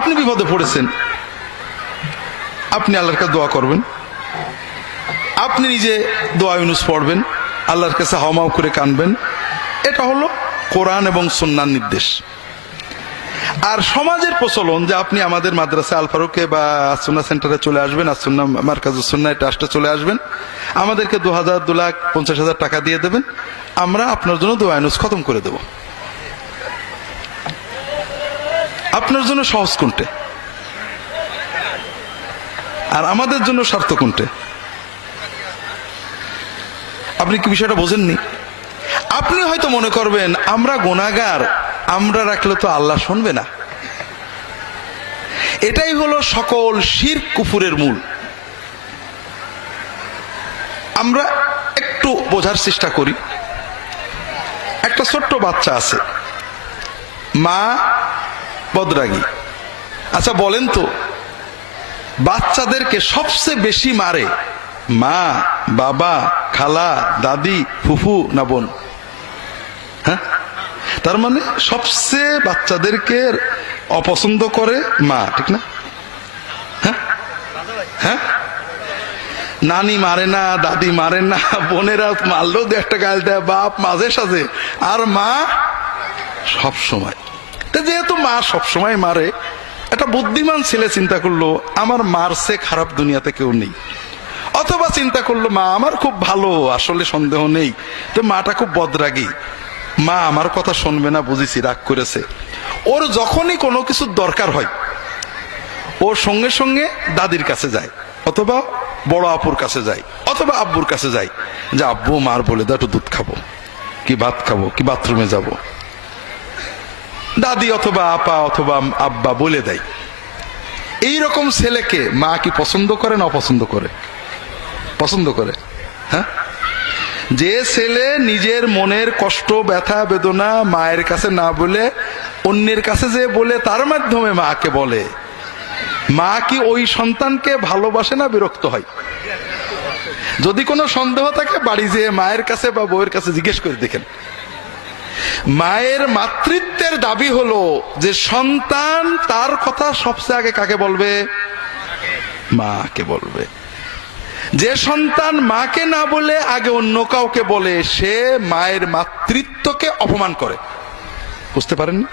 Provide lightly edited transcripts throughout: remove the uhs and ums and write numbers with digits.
আপনি বিপদে পড়েছেন, আপনি আল্লাহর কাছে দোয়া করবেন, আপনি নিজে দোয়া ইউনুস পড়বেন, আল্লাহর কাছে হাওমাও করে কানবেন। এটা হলো কোরআন এবং সুন্নাহর নির্দেশ। আর সমাজের প্রচলন যে আপনি আমাদের মাদ্রাসা আল ফারুকে বা সুন্নাহ সেন্টারে চলে আসবেন, আর সুন্নাহ মার্কাজুস সুন্নাহ ট্রাস্টে চলে আসবেন, আমাদেরকে 2000, 2,50,000 টাকা দিয়ে দেবেন, আমরা আপনার জন্য দোয়া ইউনুস খতম করে দেব। আপনার জন্য সহজ কোনটে আর আমাদের জন্য স্বার্থ কোনটে? আপনি কি বিষয়টা বোঝেননি? আপনি হয়তো মনে করবেন আমরা গুনাহগার, আমরা রাখলে তো আল্লাহ শুনবে না। এটাই হলো সকল শিরক কুফুরের মূল। আমরা একটু বোঝার চেষ্টা করি। একটা ছোট্ট বাচ্চা আছে, মা বদরাগী। আচ্ছা বলেন তো, বাচ্চাদেরকে সবচেয়ে বেশি মারে মা, বাবা, খালা, দাদি, ফুফু না বোন? হ্যাঁ, তার মানে সবচেয়ে বাচ্চাদেরকে অপছন্দ করে মা, ঠিক না? হ্যাঁ হ্যাঁ, নানি মারে না, দাদি মারে না, বোনেরা মারলেও দু একটা গাল দেয়, বাপ মাঝে সাঝে, আর মা সব সময়। যেহেতু মা সব সময় মারে, একটা বুদ্ধিমান ছেলে চিন্তা করলো আমার মার সে খারাপ দুনিয়াতে কেউ নেই, অথবা চিন্তা করলো মা আমার খুব ভালো, আসলে সন্দেহ নেই, তো মাটা খুব বদরাগী, মা আমার কথা শুনবে না, বুঝেছি রাগ করেছে। ওর যখনই কোনো কিছু দরকার হয় ও সঙ্গে সঙ্গে দাদির কাছে যায়, অথবা বড় আপুর কাছে যায়, অথবা আব্বুর কাছে যায়, যে আব্বু মার বলে দাও একটু দুধ খাবো, কি ভাত খাবো, কি বাথরুমে যাব। দাদি অথবা আপা অথবা আব্বা বলে দেয়। এইরকম ছেলেকে মা কি পছন্দ করে না অপছন্দ করে? পছন্দ করে। হ্যাঁ, যে ছেলে নিজের মনের কষ্ট, ব্যথা, বেদনা মায়ের কাছে না বলে অন্যের কাছে যে বলে, তার মাধ্যমে মাকে বলে, মা কি ওই সন্তানকে ভালোবাসে না বিরক্ত হয়? যদি কোনো সন্দেহ থাকে বাড়ি যেয়ে মায়ের কাছে বা বউয়ের কাছে জিজ্ঞেস করে দেখেন। মায়ের মাতৃত্বের দাবি হলো যে সন্তান তার কথা সবচেয়ে আগে কাকে বলবে? মাকে বলবে। যে সন্তান মাকে না বলে আগে অন্য কাউকে বলে, সে মায়ের মাতৃত্বকে অপমান করে। বুঝতে পারেননি?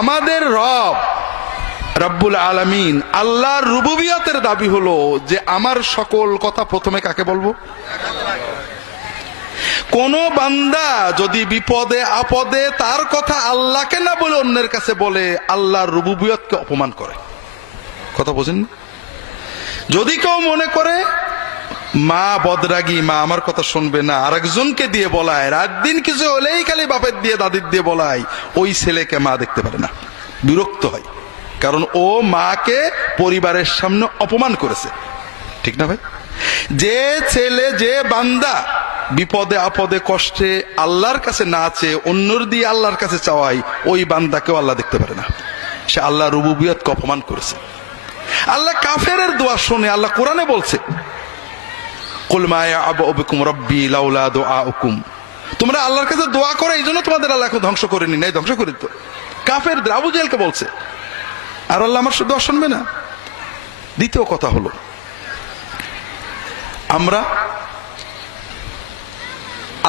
আমাদের রব রব্বুল আলামিন, আল্লাহর রুবুবিয়তের দাবি হলো যে আমার সকল কথা প্রথমে কাকে বলবো? কোন বান্দা যদি বিপদে আপদে তার কথা আল্লাহকে না বলে অন্যের কাছে বলে, আল্লাহর রুবুবিয়তকে অপমান করে। কথা বোঝেন? যদি কেউ মনে করে মা বদরাগী, মা আমার কথা শুনবে না, আরেকজনকে দিয়ে বলায়, রাত দিন কিছু হলেই খালি বাপের দিয়ে দাদির দিয়ে বলায়, ওই ছেলেকে মা দেখতে পারে না, বিরক্ত হয়, কারণ ও মাকে পরিবারের সামনে অপমান করেছে। ঠিক না ভাই? যে ছেলে, যে বান্দা বিপদে আপদে কষ্টে আল্লাহর কাছে না চেয়ে অন্যর দিয়ে আল্লাহর কাছে চাওয়াই, ওই বান্দাকেও আল্লাহ দেখতে পারে না, সে আল্লাহ রুবুবিয়তকে অপমান করেছে। আল্লাহ কাফেরের দোয়া শুনে আল্লাহ কোরআনে বলছে, কুল মা ইয়া'বাউ বিকুম রাব্বি লাউলা দুআউকুম। তোমরা আল্লাহর কাছে দোয়া করো, এই জন্য তোমাদের আল্লাহ ধ্বংস করেনি, নাই ধ্বংস করে দিত। কাফেরদের, আবু জেহেলকে বলছে, আর আল্লাহ আমার দোয়া শুনবে না। দ্বিতীয় কথা হলো, আমরা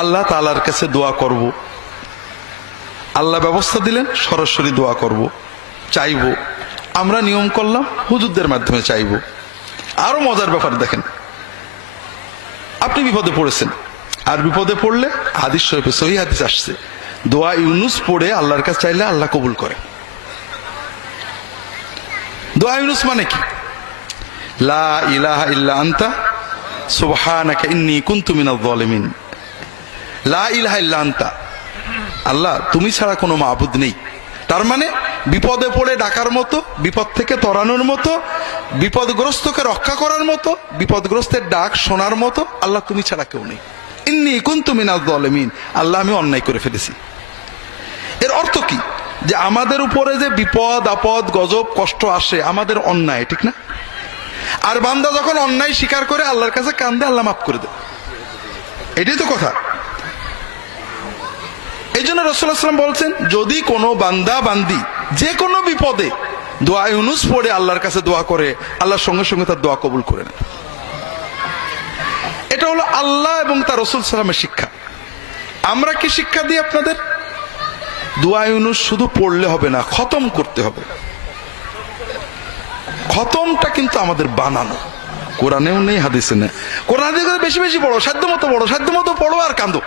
আল্লাহ তাআলার কাছে দোয়া করব, আল্লাহ ব্যবস্থা দিলেন সরাসরি দোয়া করব, চাইবো। আমরা নিয়ম করলাম হুজুরদের মাধ্যমে চাইবো। আরো মজার ব্যাপার দেখেন, আপনি বিপদে পড়েছেন, আর বিপদে পড়লে হাদিস শরীফে সহিহ হাদিস আসছে, দোয়া ইউনুস পড়ে আল্লাহর কাছে চাইলে আল্লাহ কবুল করে। দোয়া ইউনুস মানে কি? লা ইলাহা ইল্লা আনতা সুবহানাকা ইন্নী কুনতু মিনাজ জালিমিন। লা ইলাহা ইল্লা আনতা, আল্লাহ তুমি ছাড়া কোনো মাবুদ নেই। তার মানে বিপদে পড়ে ডাকার মতো, বিপদ থেকে তরানোর মতো, বিপদগ্রস্তকে রক্ষা করার মতো, বিপদগ্রস্তের ডাক শোনার মতো আল্লাহ তুমি ছাড়া কেউ নেই। ইন্নী কুনতু মিনাজ জালিমিন, আল্লাহ আমি অন্যায় করে ফেলেছি। এর অর্থ কি? যে আমাদের উপরে যে বিপদ আপদ গজব কষ্ট আসে আমাদের অন্যায়, ঠিক না? আর বান্দা যখন অন্যায় স্বীকার করে আল্লাহর কাছে কান্দে, আল্লাহ মাফ করে দেয়। এটাই তো কথা। এই জন্য রাসূলুল্লাহ সাল্লাল্লাহু আলাইহি ওয়াসাল্লাম বলছেন, যদি কোনো বান্দা বান্দি যে কোনো বিপদে দোয়া ইউনুস পড়ে আল্লাহর কাছে দোয়া করে, আল্লাহর সঙ্গে সঙ্গে তার দোয়া কবুল করে নেয়। এটা হলো আল্লাহ এবং তার রাসূল সাল্লামের শিক্ষা। আমরা কি শিক্ষা দিই আপনাদের? দোয়া ইউনুস শুধু পড়লে হবে না, খতম করতে হবে। খতমটা কিন্তু আমাদের বানানো, কোরআনেও নেই, হাদিসে নেই। কোরআন বেশি বেশি পড়ো, সাধ্য মতো পড়ো আর কাঁদো।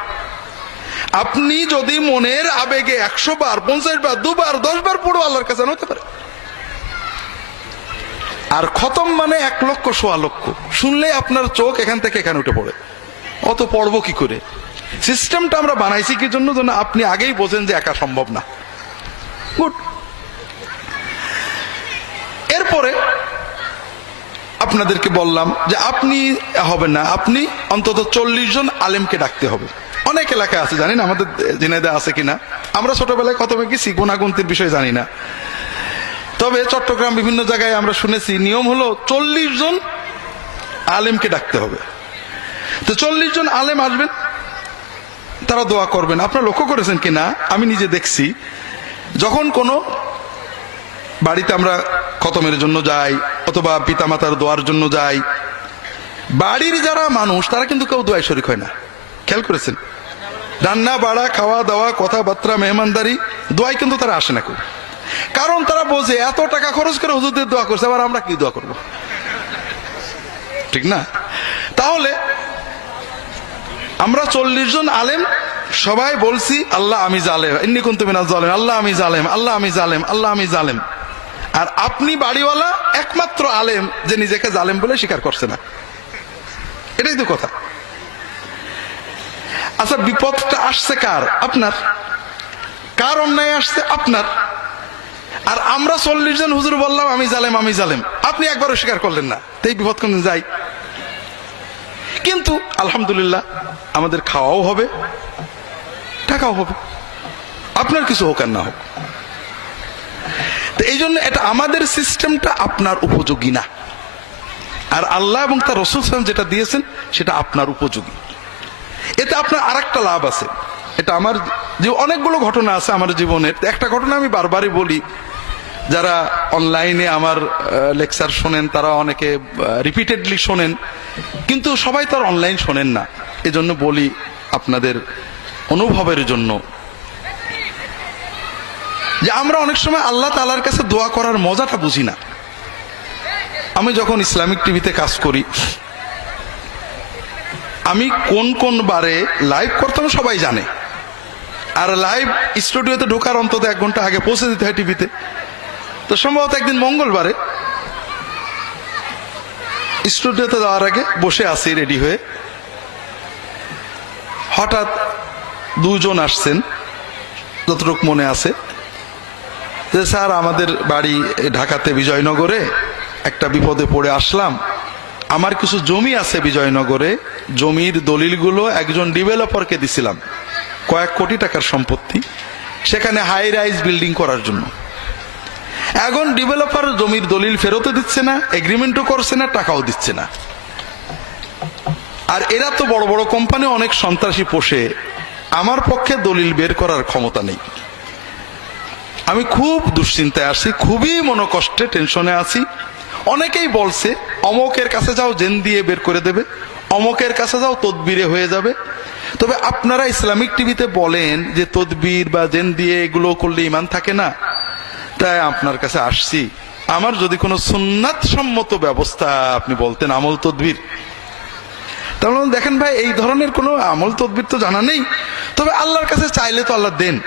আপনি যদি মনের আবেগে 100 বার, 50 বার, 2 বার, 10 বার পড়ো, আল্লাহর কাছে হতে পারে। আর খতম মানে 1 লক্ষ, 1.25 লক্ষ শুনলে আপনার চোখ এখান থেকে এখানে উঠে পড়ে। অত পড়বো কি করে? সিস্টেমটা আমরা বানাইছি কি জন্য? যেন আপনি আগেই বোঝেন যে একা সম্ভব না। গুড। এরপরে আপনাদেরকে বললাম যে আপনি হবেন না, আপনি অন্তত 40 জন আলেমকে ডাকতে হবে। অনেক এলাকায় আছে, জানি না আমাদের ঝিনাইদহে আছে কিনা। আমরা ছোটবেলায় খতমে গেছি, গুণাগুন্তির বিষয় জানি না। তবে চট্টগ্রাম বিভিন্ন জায়গায় আমরা শুনেছি নিয়ম হলো 40 জন আলেমকে ডাকতে হবে। তো 40 জন আলেম আসবেন, তারা দোয়া করবেন। আপনারা লক্ষ্য করেছেন কিনা আমি নিজে দেখছি, যখন কোনো বাড়িতে আমরা খতমের জন্য যাই অথবা পিতামাতার দোয়ার জন্য যাই, বাড়ির যারা মানুষ তারা কিন্তু কেউ দোয়ায় শরীক হয় না। খেয়াল করেছেন? রান্না বাড়া, খাওয়া দাওয়া, কথাবার্তা, মেহমানদারি, দোয়ায় কিন্তু তারা আসে না কেউ। কারণ তারা বোঝে এত টাকা খরচ করে হুজুরদের দোয়া করছে, আবার আমরা কি দোয়া করব? ঠিক না? তাহলে আমরা 40 জন আলেম সবাই বলছি আল্লাহ আমি জালেম, ইন্নী কুনতু মিনাজ জালিম, আল্লাহ আমি জালেম, আল্লাহ আমি জালেম, আল্লাহ আমি জালেম। আর আপনি বাড়িওয়ালা একমাত্র আলেম যে নিজেকে জালেম বলে স্বীকার করছে না। এটাই তো কথা। আচ্ছা, বিপদটা আসছে কার? আপনার। কার অন্যায় আসছে? আপনার। আর আমরা 40 জন হুজুর বললাম আমি জালেম, আমি জালেম, আপনি একবারও স্বীকার করলেন না। তো এই বিপদ কোন যাই? কিন্তু আলহামদুলিল্লাহ আমাদের খাওয়াও হবে, টাকাও হবে, আপনার কিছু হোক আর না হোক। তো এই জন্য এটা আমাদের সিস্টেমটা আপনার উপযোগী না। আর আল্লাহ এবং তার রাসূল সাল্লাল্লাহু আলাইহি ওয়াসাল্লাম যেটা দিয়েছেন সেটা আপনার উপযোগী। এতে আপনার আরেকটা লাভ আছে। এটা আমার যে অনেকগুলো ঘটনা আছে আমার জীবনের। একটা ঘটনা আমি বারবারই বলি, যারা অনলাইনে আমার লেকচার শোনেন তারা অনেকে রিপিটেডলি শোনেন, কিন্তু সবাই তো আর অনলাইন শোনেন না। এজন্য বলি আপনাদের অনুভবের জন্য, যে আমরা অনেক সময় আল্লাহ তাআলার কাছে দোয়া করার মজাটা বুঝি না। আমি যখন ইসলামিক টিভিতে কাজ করি, আমি কোন কোন বারে লাইভ করতাম সবাই জানে। আর লাইভ স্টুডিওতে ঢোকার অন্তত 1 ঘন্টা আগে পৌঁছে দিতে হয় টিভিতে। তো সম্ভবত একদিন মঙ্গলবারে স্টুডিওতে যাওয়ার আগে বসে আছি রেডি হয়ে, হঠাৎ 2 জন আসছেন, যতটুকু মনে আছে, যে স্যার আমাদের বাড়ি ঢাকাতে বিজয়নগরে, একটা বিপদে পড়ে আসলাম, আমার কিছু জমি আছে বিজয়নগরে, জমির দলিলগুলো একজন ডেভেলপারকে দিছিলাম, কয়েক কোটি টাকার সম্পত্তি, সেখানে হাই রাইজ বিল্ডিং করার জন্য। এখন ডেভেলপার জমির দলিল ফেরতও দিচ্ছে না, এগ্রিমেন্টও করছে না, টাকাও দিচ্ছে না। আর এরা তো বড় বড় কোম্পানি অনেক সন্ত্রাসী পোষে, আমার পক্ষে দলিল বের করার ক্ষমতা নেই। আমি খুব দুশ্চিন্তায় আছি, খুবই মনোকষ্টে, টেনশনে আছি। অনেকেই বলছে অমকের কাছে যাও, জেন দিয়ে বের করে দেবে, অমকের কাছে যাও, তদবিরে হয়ে যাবে। তবে আপনারা ইসলামিক টিভিতে বলেন যে তদবির বা জেন দিয়ে এগুলো করলে ইমান থাকে না, তাই আপনার কাছে আসছি। আমার যদি কোনো সুন্নাত সম্মত ব্যবস্থা আপনি বলতেন, আমল তদবির, তাহলে দেখেন ভাই এই ধরনের কোনো আমল তদবির তো জানা নেই। তবে আল্লাহর কাছে চাইলে তো আল্লাহ দেন।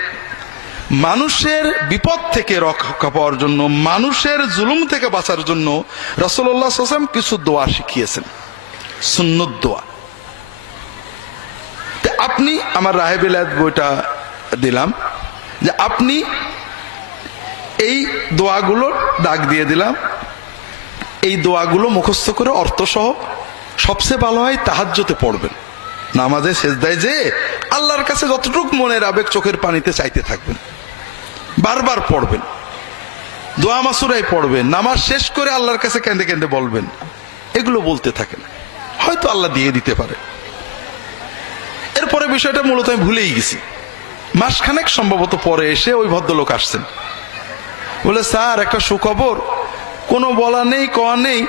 মানুষের বিপদ থেকে রক্ষা পাওয়ার জন্য, মানুষের জুলুম থেকে বাঁচার জন্য রাসূলুল্লাহ সাল্লাল্লাহু আলাইহি ওয়াসাল্লাম কিছু দোয়া শিখিয়েছেন, সুন্নত দোয়া। আপনি আমার রাহে বিলায়াত বইটা দিলাম, যে আপনি এই দোয়াগুলো দাগ দিয়ে দিলাম, এই দোয়াগুলো মুখস্থ করে অর্থ সহ, সবচেয়ে ভালো হয় তাহাজ্জুদে পড়বেন, নামাজে সেজদায় যে আল্লাহর কাছে যতটুকু মনের আবেগ চোখের পানিতে চাইতে থাকবেন, বারবার পড়বেন, দোয়া মাসুরাই পড়বেন, নামাজ শেষ করে আল্লাহর কাছে কেঁদে কেঁদে বলবেন, এগুলো বলতে থাকেন, হয়তো আল্লাহ দিয়ে দিতে পারে। এরপরে বিষয়টা মূলত আমি ভুলেই গেছি। মাসখানেক সম্ভবত পরে এসে ওই ভদ্রলোক আসছেন, বলে স্যার একটা সুখবর, কোনো বলা নেই কওয়া নেই,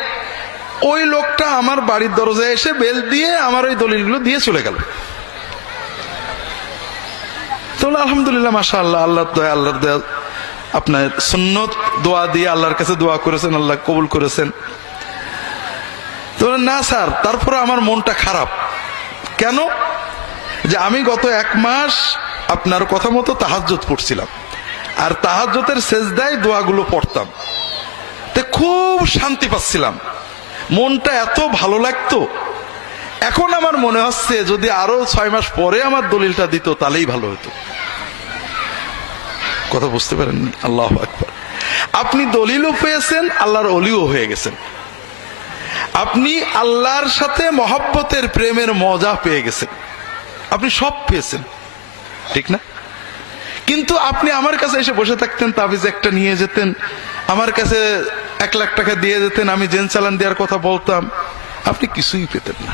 ওই লোকটা আমার বাড়ির দরজায় এসে বেল দিয়ে আমার ওই দলিলগুলো দিয়ে চলে গেল। তো আলহামদুলিল্লাহ, মাশাআল্লাহ, আল্লাহর দয়া, আল্লাহর দয়া, আপনার সুন্নত দোয়া দিয়ে আল্লাহর কাছে দোয়া করেছেন, আল্লাহ কবুল করেছেন। তো না স্যার, তারপরে আমার মনটা খারাপ। কেন? যে আমি গত 1 মাস আপনার কথা মতো তাহাজ্জুদ পড়ছিলাম, আর তাহাজ্জুদের সেজদায় দোয়াগুলো পড়তাম, তে খুব শান্তি পাচ্ছিলাম, মনটা এত ভালো লাগতো। এখন আমার মনে হচ্ছে যদি আরো 6 মাস পরে আমার দলিলটা দিত তাহলেই ভালো হতো। কথা বুঝতে পারেননি? আল্লাহু আকবার। আপনি দলিলও পেয়েছেন, আল্লাহর ওলিও হয়ে গেছেন, আপনি আল্লাহর সাথে মহব্বতের প্রেমের মজা পেয়ে গেছেন, আপনি সব পেয়েছেন, ঠিক না? কিন্তু আপনি আমার কাছে এসে বসে থাকতেন, তাবিজ একটা নিয়ে যেতেন, আমার কাছে 1 লাখ টাকা দিয়ে যেতেন, আমি জেন চালান দেওয়ার কথা বলতাম, আপনি কিছুই পেতেন না।